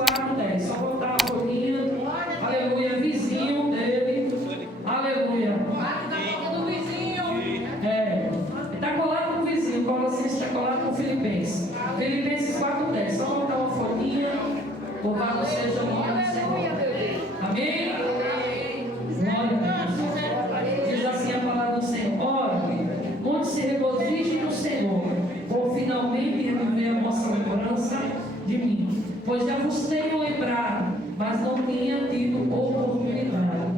4:10. Só botar a folhinha. Aleluia. Vizinho dele. Aleluia. Do vizinho. Está colado com o vizinho. Colossenses está colado com Filipenses. Filipenses 4:10. Só botar uma folhinha. Louvado seja o nome do Senhor. Amém? Glória a Deus. Diz assim a palavra do Senhor. Ora, onde se regozijem no Senhor, por finalmente reviver a vossa lembrança de mim. Pois já vos tenho lembrado, mas não tinha tido oportunidade.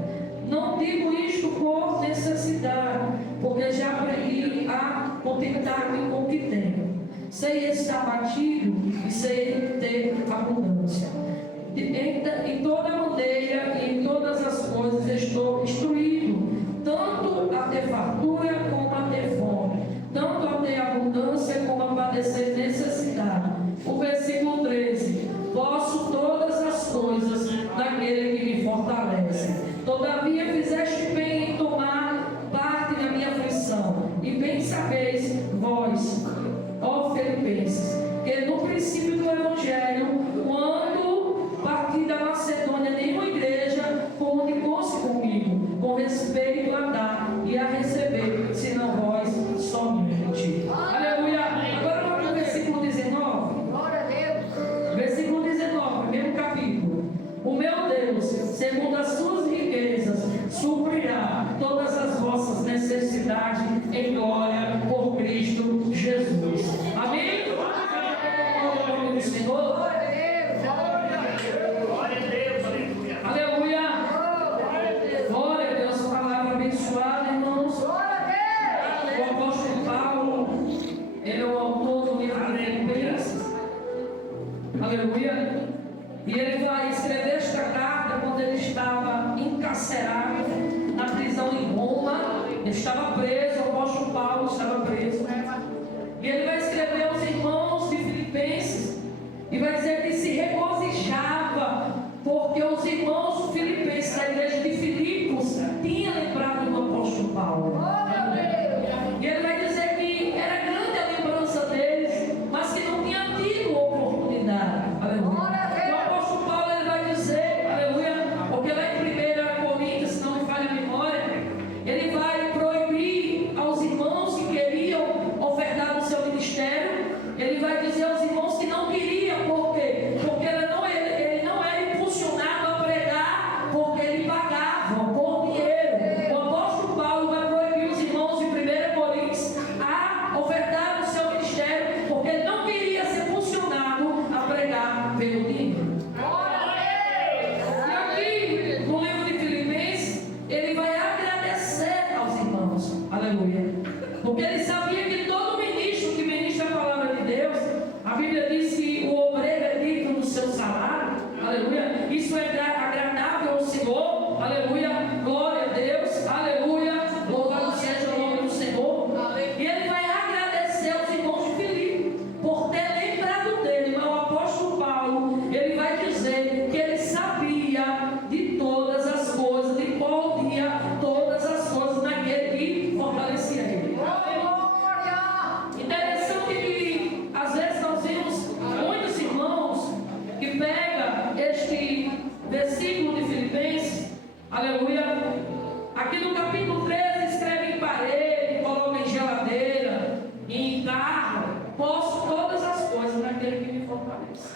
Não digo isto por necessidade, porque já aprendi a contentar-me com o que tenho. Sei estar batido e sei ter abundância. Em toda maneira e em todas as coisas estou instruído, tanto a ter fartura como a ter fome, tanto a ter abundância como a padecer necessidade. O versículo 13: posso todas as coisas naquele que me fortalece. Todavia fizeste bem em tomar parte na minha aflição, e bem sabeis vós, ó Filipenses, que no princípio do Evangelho, quando parti da Macedônia, nenhuma igreja comunicou-se comigo com respeito a dar e a receber, senão vós somente. Aleluia. Agora vamos para o versículo 19. Glória a Deus. Versículo 19, primeiro capítulo. O meu Deus, segundo as suas riquezas, suprirá todas as vossas necessidades em glória por Cristo Jesus. Amém? Glória ao Senhor. Glória a Deus. Glória a Deus, aleluia. Aleluia. Glória a Deus. Glória a Deus. Palavra abençoada, irmãos. Glória a Deus. O apóstolo Paulo, ele é o autor do livro de Filipenses. Aleluia. E ele vai escrever esta carta quando ele estava encarcerado na prisão em Roma. Ele estava preso, o apóstolo Paulo estava preso. E ele vai escrever aos irmãos de Filipenses e vai dizer que se regozijava porque os irmãos filipenses da igreja de Filipos tinham lembrado do apóstolo Paulo. Glória a Deus. E ele vai dizer que era grande a lembrança deles, mas que não tinha tido oportunidade. Aleluia. Glória a Deus. O apóstolo Paulo ele vai dizer, aleluia, porque lá em 1 Coríntios, se não me falha a memória, ele vai proibir aos irmãos que queriam ofertar no seu ministério. Ele vai dizer aos irmãos que não queriam, por quê? Porque ele não era impulsionado a pregar, porque ele pagava por dinheiro. O apóstolo Paulo vai proibir os irmãos de 1 Coríntios a ofertar no seu ministério, porque ele não queria ser impulsionado a pregar pelo dinheiro. Glória a Deus. E aqui, no livro de Filipenses, ele vai agradecer aos irmãos. Aleluia. Porque ele sabia que todo ministro que ministra a palavra de Deus, a Bíblia diz que o obreiro é digno do seu salário. Aleluia. Isso é agradável ao Senhor. Aleluia. Glória a Deus. Aleluia. Louvado seja o nome do Senhor. E ele vai agradecer aos irmãos de Filipe por ter lembrado dele. Mas o apóstolo Paulo, ele vai dizer que ele sabia de todas as coisas, de podia todas as coisas naquele que fortalecia ele. Glória. Interessante que às vezes nós vemos muitos irmãos que pegam este versículo de Filipenses, aleluia, aqui no capítulo 13 escreve em parede, coloca em geladeira, em carro, posso todas as coisas naquele que me fortalece.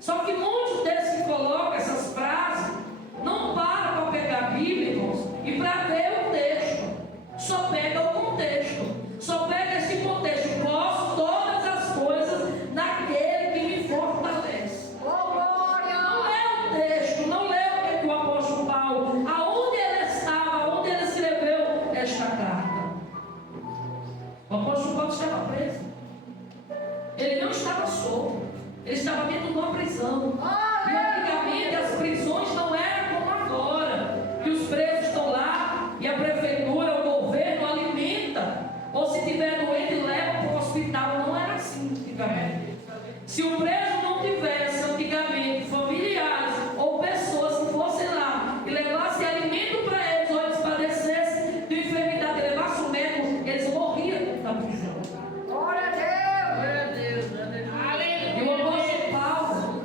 Só que muitos desses que colocam essas frases não param para pegar a Bíblia, irmãos, e para ver o texto. Só pega o contexto. Só pega esse contexto. Posso todas as coisas naquele que me fortalece. Oh, glória. Não lê o texto, não lê o que o apóstolo Paulo, aonde ele estava, aonde ele escreveu esta carta. O apóstolo Paulo estava preso. Ele não estava solto. Ele estava dentro de uma prisão. E antigamente as prisões não eram como agora, que os presos estão lá e a prefeitura, o governo alimenta. Ou se tiver doente, leva para o hospital. Não era assim antigamente. Se o preso não tivesse antigamente familiares ou pessoas que fossem lá e levassem alimento para eles, ou eles padecessem de enfermidade, levassem o médico, eles morriam na prisão. Glória a Deus. E o apóstolo Paulo,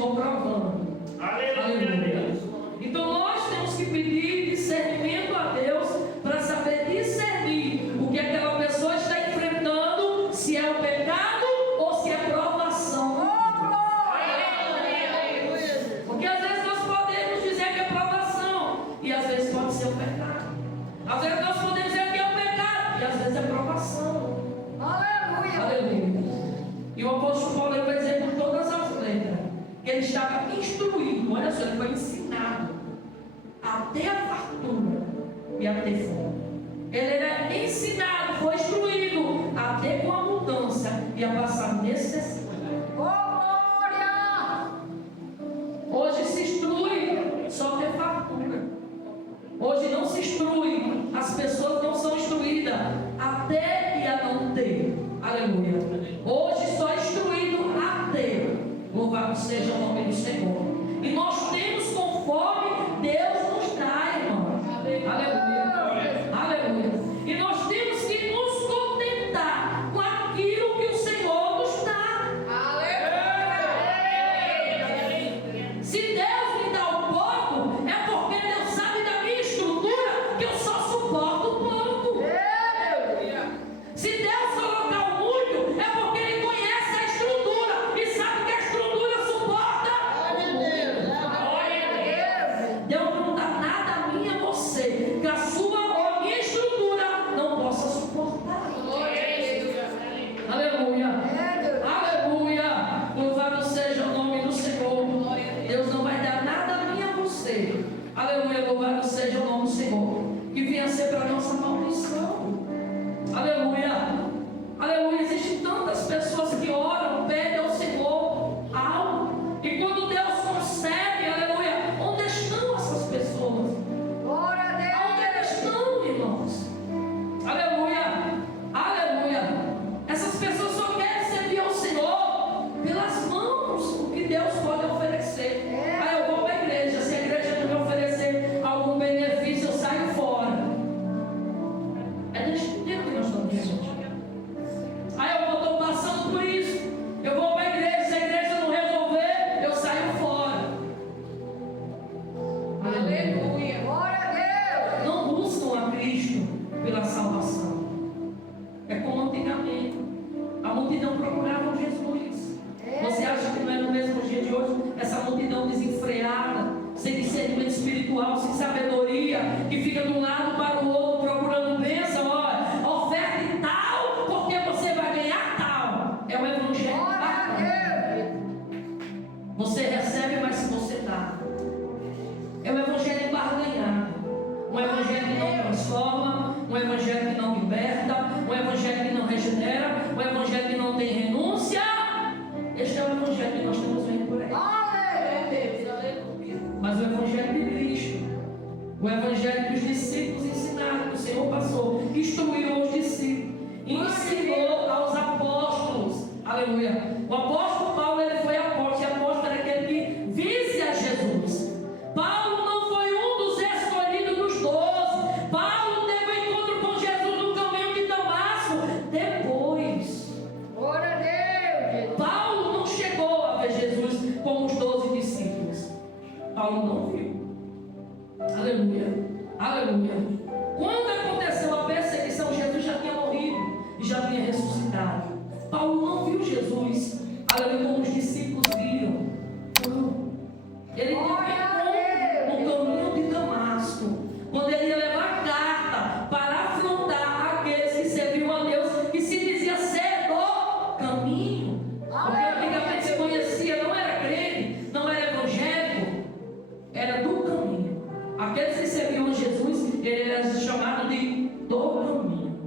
Senhor provando. Aleluia. Então nós temos que pedir discernimento a Deus para saber discernir o que aquela pessoa está enfrentando, se é o pecado ou se é provação. Porque às vezes nós podemos dizer que é provação e às vezes pode ser o pecado. Às vezes nós podemos dizer que é o pecado e às vezes é provação. Aleluia. E o apóstolo Paulo ele vai dizer com todas as letras que ele estava instruído, olha só, ele foi ensinado a ter a fartura e a ter fome. Ele era ensinado, foi instruído a ter com abundância e a passar necessidade. Hoje se instrui só ter fartura. Hoje não se instrui, as pessoas não são instruídas a ter e a não ter. Aleluia. Hoje só é instruído a ter. Louvado seja o nome do Senhor. E nós temos conforme Deus nos dá, irmão. Aleluia. Aleluia. E nós temos que nos contentar com aquilo que o Senhor nos dá. Se Deus me dá um pouco, é porque Deus sabe da minha estrutura que eu só suporto um pouco. Se Deus colocar o muito, é porque Ele conhece a estrutura e sabe que a estrutura suporta. Deus não dá nada a mim e a você que a sua ou a minha estrutura não possa suportar. Aleluia. Aleluia. Louvado seja o nome do Senhor. Deus não vai dar nada a mim e a você. Aleluia. Louvado seja o nome do Senhor. Que venha ser para a nossa maldição. Aleluia. Aleluia. Existem tantas pessoas que oram, pedem ao Senhor algo. E quando Deus concede, aleluia, onde estão essas pessoas? Onde elas estão, irmãos? Aleluia. Aleluia. Essas pessoas só querem servir ao Senhor pelas mãos, o que Deus pode oferecer. Aí eu vou para a igreja, se a igreja não me oferecer algum benefício, eu saio fora. É deste tempo que nós estamos vivendo. Aí eu estou passando por isso. Eu vou para a igreja, se a igreja não resolver, eu saio fora. Aleluia. Não buscam a Cristo pela salvação. É como antigamente. A multidão procurava Jesus. Você acha que não é no mesmo dia de hoje? Essa multidão desenfreada, sem discernimento espiritual, sem sabedoria, que fica de um lado para o outro procurando bênção. Olha, oferta e tal, porque você vai ganhar tal. É o evangelho. Você recebe, mas se você dá. É um evangelho barganhado. Um evangelho que não transforma, um evangelho que não liberta, um evangelho que não regenera, um evangelho que não tem renúncia. Este é o evangelho que nós estamos vendo por aí. Mas o evangelho de Cristo, o evangelho que os discípulos ensinaram, que o Senhor passou, instruiu os discípulos, ensinou aos apóstolos. Aleluia. O apóstolo Paulo, ele foi apóstolo, e apóstolo era aquele que visse a Jesus. Paulo não foi um dos escolhidos dos 12. Paulo teve um encontro com Jesus no caminho de Damasco depois. Paulo não chegou a ver Jesus com os 12 discípulos. Paulo não viu. Aleluia. Aleluia. Quando aconteceu a perseguição, Jesus já tinha morrido e já tinha ressuscitado. Paulo não viu Jesus, aleluia, como os discípulos viram. Não. Ele teve um no caminho de Damasco, quando ele ia levar carta para afrontar aqueles que serviam a Deus, que se dizia ser do caminho. Porque antigamente se conhecia, não era crente, não era evangélico, era do caminho. Aqueles que serviam a Jesus, ele era chamado de do caminho.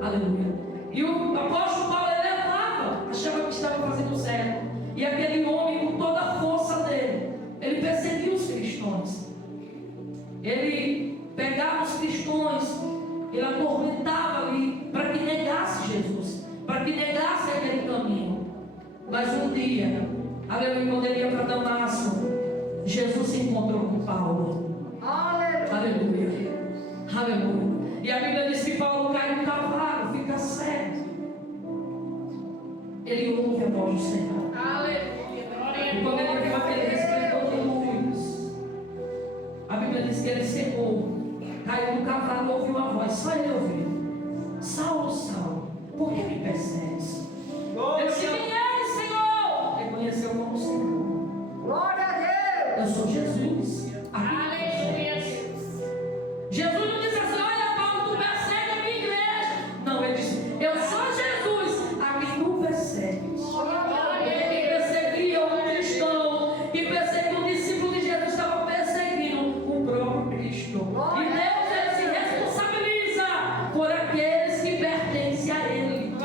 Aleluia. E o apóstolo Paulo, ele levava, achava que estava fazendo certo. E aquele homem, com toda a força dele, ele perseguia os cristãos. Ele pegava os cristãos, ele atormentava ali, para que negasse Jesus, para que negasse aquele caminho. Mas um dia, aleluia, quando ele ia para Damasco, Jesus se encontrou com Paulo. Aleluia. Aleluia. E a Bíblia diz que Paulo cai no cavalo, fica cego. Ele ouve a voz do Senhor. E quando ele viu aquele caiu no cavalo e ouviu uma voz, só ele ouviu: Saulo, Saulo, por que me persegues? Ele disse: quem é, Senhor? Reconheceu como Senhor. Glória a Deus. Eu sou Jesus. Aleluia. Jesus não disse assim: olha, Paulo, tu persegue a minha igreja. Não, ele disse: eu sou Jesus a quem tu persegues. Que perseguia um cristão, que perseguia um discípulo de Jesus, estava perseguindo o próprio Cristo. E Deus, ele se responsabiliza por aqueles que pertencem a Ele.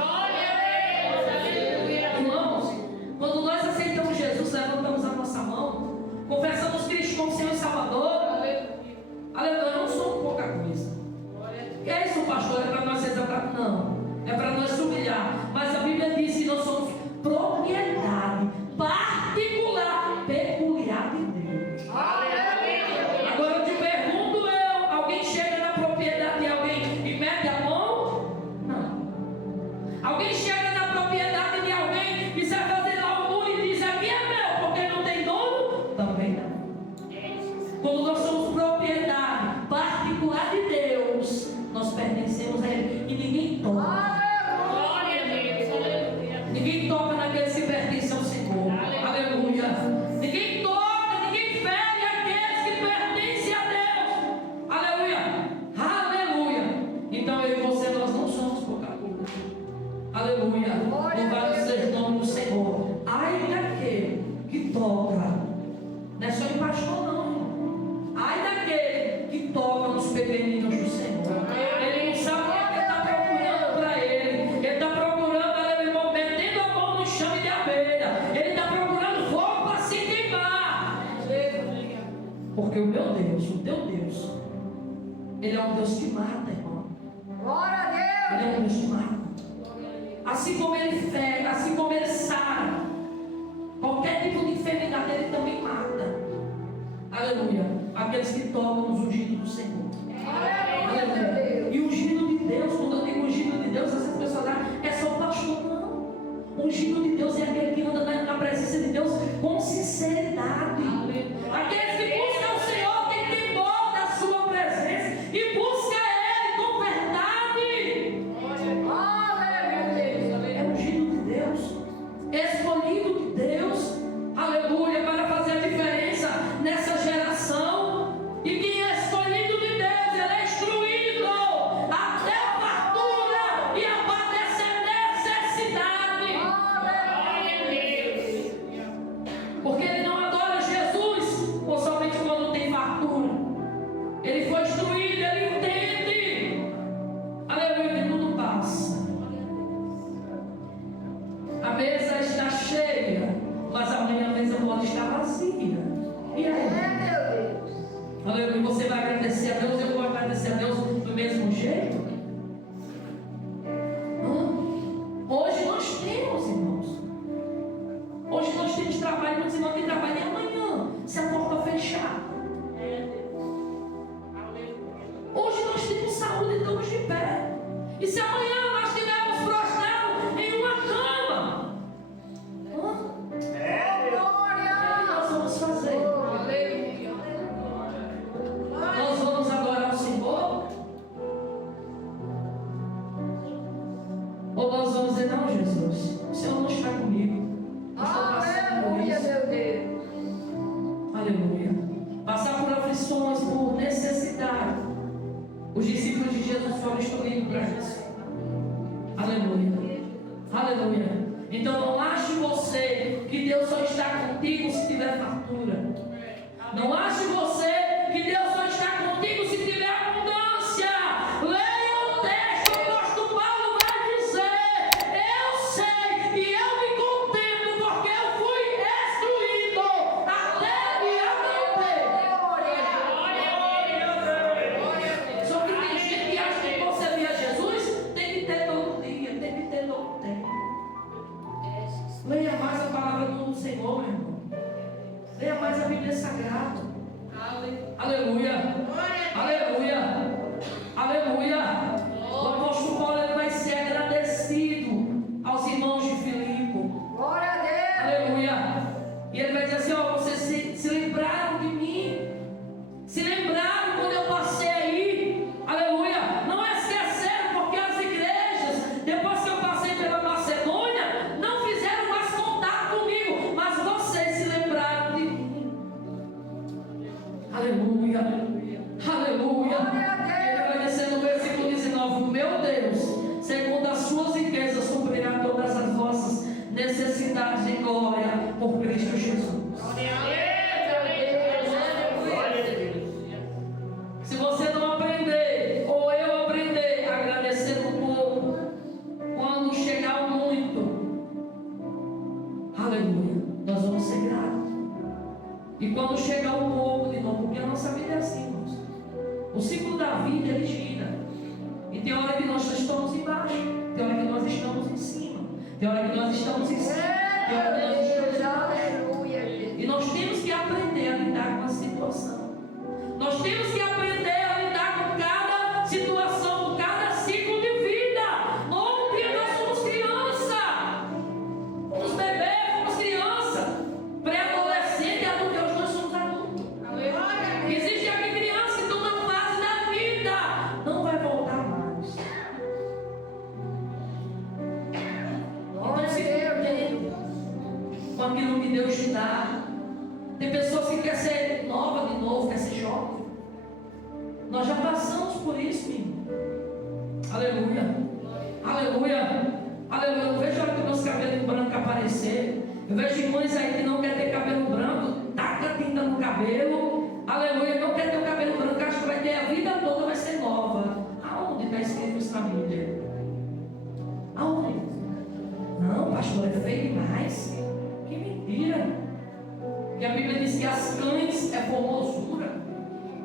Irmãos, quando nós aceitamos Jesus, levantamos a nossa mão, confessamos Cristo como Senhor e Salvador. Aleluia, eu não sou pouca coisa. Que é isso, pastor? É para nós exaltar? Não. É para nós humilhar. Mas a Bíblia diz que nós somos propriedade particular, peculiar de Deus. Agora eu te pergunto, alguém chega na propriedade de alguém e mete a mão? Não. Alguém chega na propriedade de alguém e sai fazer algo e diz: aqui é meu, porque não tem dono? Também não. Quando nós somos propriedade particular de Deus, nós pertencemos a Ele e ninguém toca. Ninguém toca naqueles que pertencem ao Senhor. Aleluia. Ninguém toca, ninguém fere aqueles que pertencem a Deus. Aleluia. Aleluia. Então eu e você, nós não somos pouca coisa. Aleluia. Louvado seja o nome do Senhor. Ai daquele que toca. Não é só em pastor, não. Ai daquele que toca nos pequeninos do Senhor. Ele não sabe o que ele está procurando para ele. Ele está procurando, meu irmão, metendo a mão no chame de abelha. Ele está procurando fogo para se queimar. Porque o meu Deus, o teu Deus, Ele é um Deus que mata, irmão. Glória a Deus. Ele é um Deus que mata. Assim como Ele fere, assim como Ele sara, qualquer tipo de enfermidade Ele também mata. Aleluia. Aqueles que tocam nos ungidos do Senhor. Aleluia. E o ungido de Deus, quando eu digo ungido de Deus, essas pessoas acham é só o pastor, não. O ungido de Deus é aquele que anda na presença de Deus com sinceridade. Aqueles que buscam o Senhor têm temor da sua presença e busca Ele com verdade. É ungido de Deus, escolhido de Deus. Aleluia, para fazer a diferença nessa geração. E quem é escolhido de Deus, ele é instruído até a fartura e a padecer necessidade. Porque ele não adora Jesus ou somente quando tem fartura. Ele foi instruído, ele entende. Aleluia, que tudo passa. A mesa está cheia, mas amanhã a mesa pode estar vazia. E aí? Aleluia, você vai agradecer a Deus, eu vou agradecer a Deus do mesmo jeito? Hoje nós temos, irmãos. Hoje nós temos trabalho, muitos irmãos têm trabalho e amanhã, se a porta fechar. Hoje nós temos saúde e estamos de pé. E se amanhã nós estivermos prostrados em uma cama, o que nós vamos fazer? Nós vamos adorar o Senhor? Ou nós vamos dizer: não, Jesus, o Senhor não está comigo. Eu estou passando por isso. Aleluia. Passar por aflições, por necessidade. Os discípulos de Jesus foram instruídos para isso. Aleluia. Aleluia. Então não ache você que Deus só está contigo se tiver fartura. Não ache você que Deus só está contigo se tiver abundância. Leia o texto, o apóstolo Paulo vai dizer: eu sei e eu me contento porque eu fui instruído até me aguentar. Só que tem gente que acha que por servir a Jesus tem que ter todo dia, tem que ter todo tempo. Leia mais a palavra do Senhor, meu irmão. Leia mais a Bíblia Sagrada. Aleluia. Aleluia. Aleluia. O apóstolo Paulo ele vai ser agradecido aos irmãos de Filipe. Glória a Deus. Aleluia. E ele vai dizer assim: ó, vocês se lembraram de mim. Se lembraram quando eu passei aí. E quando chegar o novo de novo, porque a nossa vida é assim, irmãos. O ciclo da vida, ele gira. E tem hora que nós estamos embaixo, tem hora que nós estamos em cima, tem hora que nós estamos em cima, tem hora que nós estamos embaixo. E nós temos que aprender a lidar com a situação. Nós temos que aprender a lidar com cada situação, com cada ciclo de vida. Ontem nós somos criança, fomos bebê, fomos criança, pré-adolescente, adulto, hoje nós somos adultos. Existe aqui criança que estão na fase da vida, não vai voltar mais. Então se contente com aquilo que Deus te dá. Tem pessoas que querem ser nova de novo, querem ser jovem. Nós já passamos por isso, menino. Aleluia. Aleluia. Aleluia. Eu vejo a hora que o nosso cabelo branco aparecer. Eu vejo irmãs aí que não quer ter cabelo branco, taca tinta no cabelo. Aleluia. Não quer ter o cabelo branco, acha que vai ter a vida toda, vai ser nova. Aonde está escrito isso na Bíblia? Aonde? Não, pastor, é feio demais. Que mentira. Que a Bíblia diz que as cães é formosura.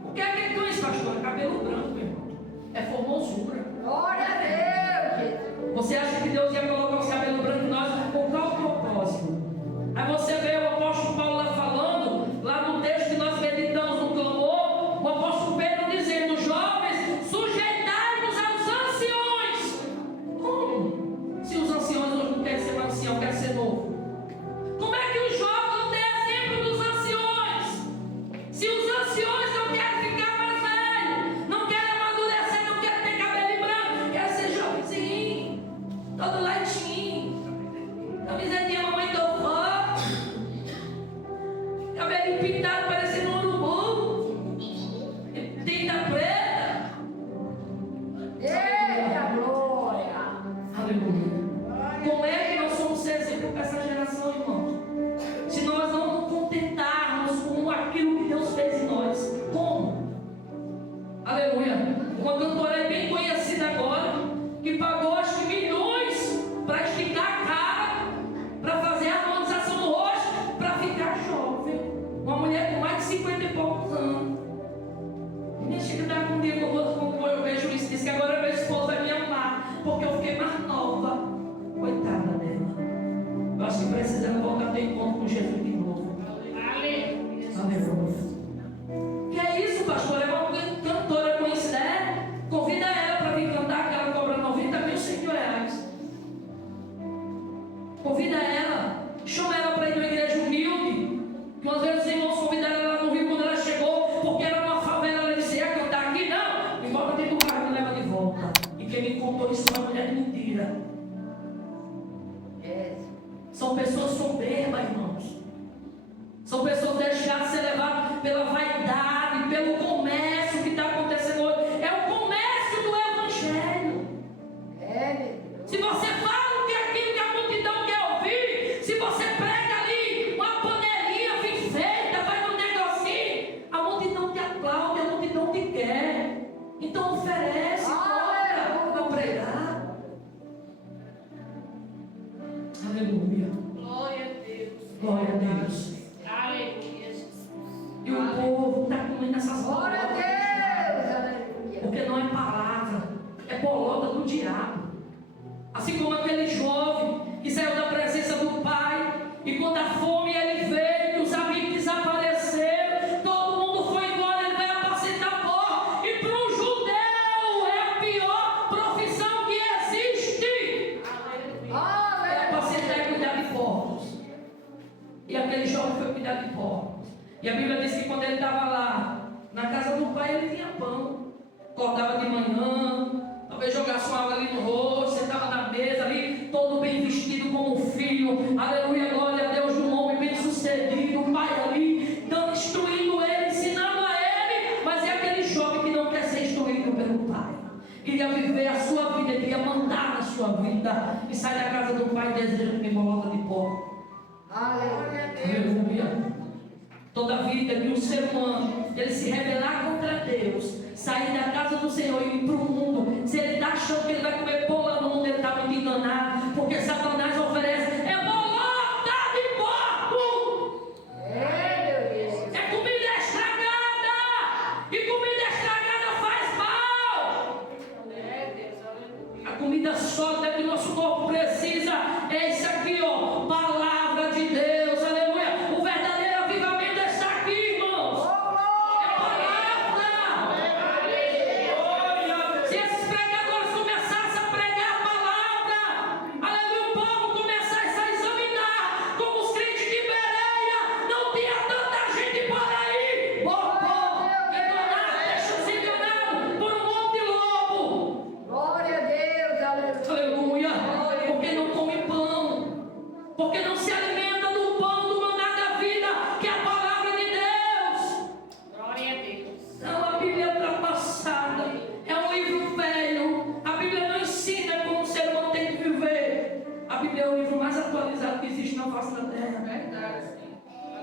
O que é cães, pastor? É cabelo branco, meu irmão. É formosura. Glória a Deus. Você acha que Deus ia colocar os cabelos brancos em nós com qual propósito? Aí você vê o apóstolo Paulo lá falando, lá no texto que nós meditamos no clamor, o apóstolo Pedro dizendo: jovens, sujeitai-vos aos anciões. Como? Se os anciões hoje não querem ser ancião, querem ser novo. Como é que os jovens não têm exemplo dos anciões? Se os anciões não querem ficar mais velhos, não querem amadurecer, não querem ter cabelo branco, querem ser jovenzinho, todo leitinho, camisetinha mamãe do fã, cabelo pintado parecendo um urubu, tinta preta. Eita glória. Aleluia. Como é que nós somos exemplo para essa geração, irmãos? Se nós não nos contentarmos com aquilo que Deus fez em nós, como? Aleluia. Uma cantora bem conhecida agora, que pagou acho que milhões para esticar a cara, para fazer a harmonização no rosto, para ficar jovem. Uma mulher com mais de 50 e poucos anos. Minha chega da comigo, como eu vejo isso, diz que agora meu esposo vai me amar, porque eu fiquei mais nova. Coitada dela. Eu acho que precisa ela voltar a ter encontro com Jesus de novo. Aleluia. Que é isso, pastor? É uma cantora conhecida. Convida ela para vir cantar, que ela cobra 90 mil R$100. Convida ela. Chama ela para ir numa igreja humilde. Que às vezes os irmãos convidaram ela lá no Rio quando ela chegou, porque era uma favela. Ela disse: ia cantar aqui? Não. Me bota dentro do carro e me leva de volta. E quem me contou isso é uma mulher de mentira. São pessoas soberbas, irmãos. São pessoas deixadas de ser levadas pela vaidade, pelo comércio que está acontecendo hoje. É o comércio do Evangelho. Se você fala que é aquilo que a multidão quer ouvir, se você prega ali uma panelinha bem feita, faz um negocinho, a multidão te aplaude, a multidão te quer. Então oferece, cobra para pregar. Aleluia. Glória a Deus. Glória a Deus. Aleluia, Jesus. E o povo está comendo essas Glória a palavras. Deus. Aleluia. Porque não é palavra, é bolota do diabo. Assim como aquele jovem que saiu da presença do pai, e quando a fome ele veio, os amigos desapareceram, todo mundo foi embora, ele vai apacentar porco. E para um judeu é a pior profissão que existe. É apacentar e cuidar de porcos. E aquele jovem foi cuidar de porcos. E a Bíblia diz que quando ele estava lá na casa do pai, ele tinha pão. Acordava de manhã, talvez jogasse uma água ali no rosto, sentava na mesa ali, todo bem vestido como um filho. Aleluia, glória a Deus, um homem bem sucedido, o pai ali, dando, instruindo ele, ensinando a ele. Mas é aquele jovem que não quer ser instruído pelo pai. Queria viver a sua vida, queria mandar na sua vida. E sai da casa do pai desejando que bolota de porco. Aleluia. Toda vida que um ser humano ele se rebelar contra Deus, sair da casa do Senhor e ir para o mundo, se ele está achando que ele vai comer pão lá no mundo, ele está muito enganado, porque Satanás oferece bolota de porco.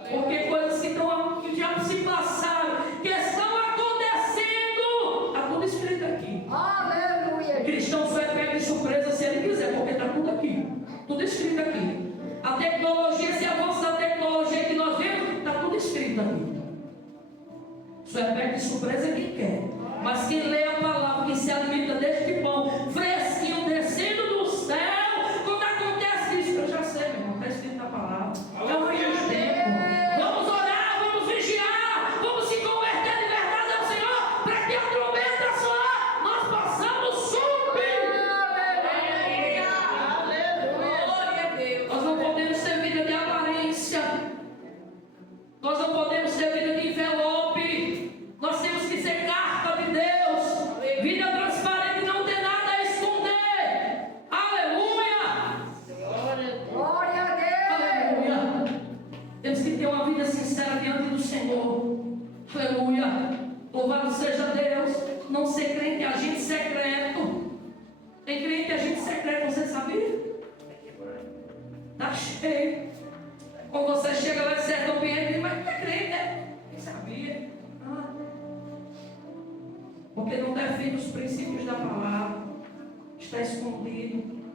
Porque coisas que já se passaram, que estão acontecendo, está tudo escrito aqui. Aleluia. O cristão só é pego de surpresa se ele quiser, porque está tudo aqui. Tudo escrito aqui. A tecnologia, se avança da tecnologia que nós vemos, está tudo escrito aqui. Só é pego de surpresa quem quer. Mas quem lê a palavra, que se alimenta deste pão fresquinho descendo do céu, quando acontece isso, eu já sei, meu irmão, está escrito na palavra. É o fim do tempo. Vamos orar, vamos vigiar, vamos se converter de verdade ao Senhor, para que a trombeta soar, nós possamos subir. Glória a Deus. Nós não podemos ter vida de aparência. Nós não podemos ter vida de envelope. Nós temos que ser carta de Deus. Vida transparente, não tem nada a esconder. Aleluia! Glória a Deus. Aleluia! Temos que ter uma vida sincera diante do Senhor. Aleluia! Louvado seja Deus. Não ser crente é agente secreto. Tem crente agente secreto, você sabia? Está cheio. Quando você chega lá em certo ambiente, diz, mas não é crente, né? Quem sabia? Porque não defende os princípios da palavra. Está escondido.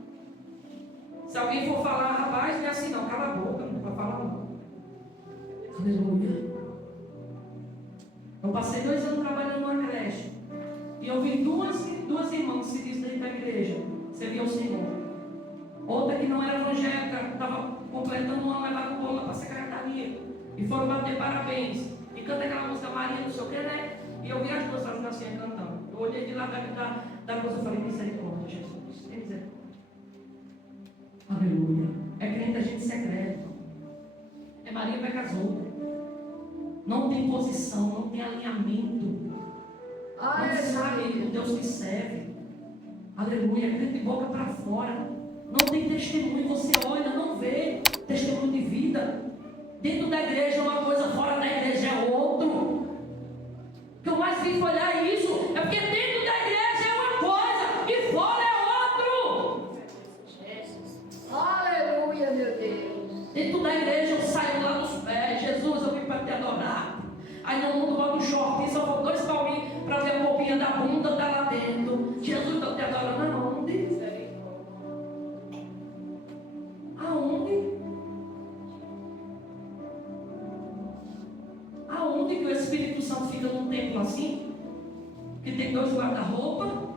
Se alguém for falar, rapaz, não é assim não, cala a boca, não vai falar não. Aleluia. Eu passei 2 anos trabalhando numa creche. E eu vi duas irmãs se diz dentro da igreja. Serviam o Senhor. Outra que não era evangélica, estava completando um ano, levava o bolo lá para a secretaria. E foram bater parabéns. E canta aquela música Maria, não sei o que, né? E eu vi as duas fazendo assim, cantando. Eu olhei de lá da coisa e falei, misericórdia, Jesus. Tem misericórdia. Aleluia. É crente agente secreto. É Maria vai casou. Não tem posição, não tem alinhamento. Não sabe o Deus que serve. Aleluia. É crente de boca para fora. Não tem testemunho. Você olha, não vê testemunho de vida. Dentro da igreja é uma coisa, fora da igreja é outro. O que eu mais vi foi olhar isso. É porque dentro da igreja é uma coisa e fora é outro. Aleluia, meu Deus. Dentro da igreja eu saio lá nos pés. Jesus, eu vim para te adorar. Aí no mundo bota um short e só vou 2 palminhos para ver a roupinha da bunda, tá lá dentro. Jesus, estou te adorando aonde? Aonde? Aonde que o Espírito Santo fica num templo assim? Que tem 2 guarda-roupa?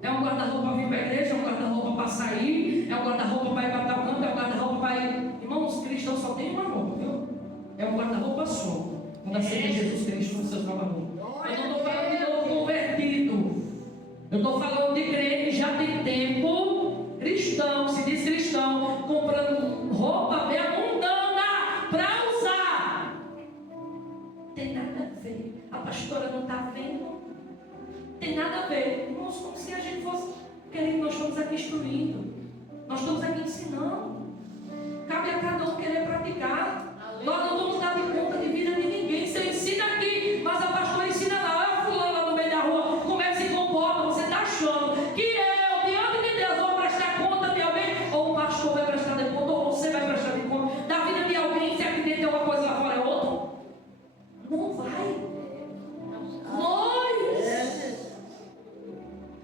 É um guarda-roupa para vir para a igreja, é um guarda-roupa para sair, é um guarda-roupa para ir para tal canto, é um guarda-roupa para ir. Irmãos, cristãos só tem uma roupa, viu? É um guarda-roupa só. Quando aceita Jesus Cristo no seu Salvador. Eu não estou falando de novo convertido. Eu estou falando de crente que já tem tempo, cristão, se diz cristão, comprando roupa bem mundana para usar. Tem nada a ver. A pastora não está vendo. Tem nada a ver. Irmãos, como se a gente fosse. Querido, nós estamos aqui instruindo. Nós estamos aqui ensinando. Cabe a cada um querer praticar. Nós não vamos dar de conta de vida de ninguém. Você ensina aqui, mas a pastora ensina lá. Olha a fulana lá no meio da rua, como é que se comporta. Você está achando que eu, diante de Deus, vou prestar conta de alguém? Ou o pastor vai prestar de conta, ou você vai prestar de conta da vida de alguém, se aqui dentro tem uma coisa lá fora é outra? Não vai. Nós.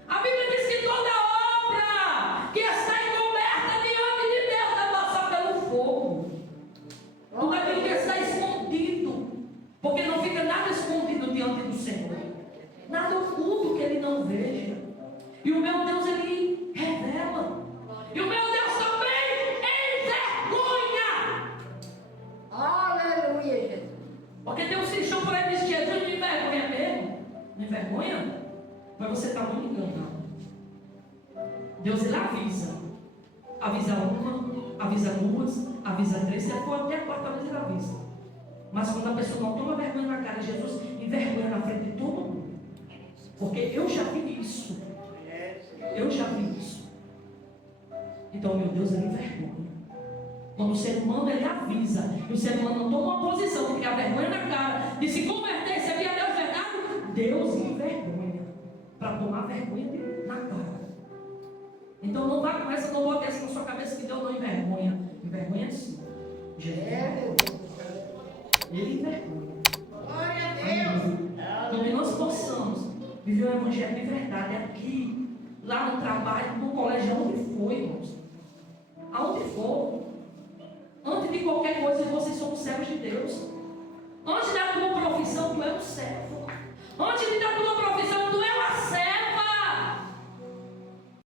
A Bíblia diz que toda obra que está encoberta diante de Deus vai passar pelo fogo. Tudo aquilo que está escondido. Porque não fica nada escondido diante do Senhor. Nada oculto que Ele não veja. E o meu Deus, Ele revela. E o meu Deus também envergonha. Aleluia, Jesus. Porque tem uns cristãos por aí que dizem, Jesus não envergonha mesmo. Não envergonha? Mas você está muito enganado. Deus, Ele avisa. Avisa uma, avisa 2, avisa 3, se for até a 4ª vez Ele avisa. Mas quando a pessoa não toma vergonha na cara, Jesus envergonha na frente de todo mundo. Porque eu já vi isso. Eu já vi isso. Então, meu Deus, Ele envergonha. Quando o ser humano, ele avisa. E o ser humano não toma uma posição de criar vergonha na cara, de se converter, se aqui é Deus verdade, Deus envergonha. Para tomar vergonha na cara. Então não vá com essa, não bote essa na sua cabeça que Deus não envergonha. Envergonha sim. Jesus. Ele envergonha. Glória a Deus. Para que nós possamos viver o evangelho de verdade aqui, lá no trabalho, no colégio, onde for, irmãos. Aonde for. Antes de qualquer coisa, vocês somos servos de Deus.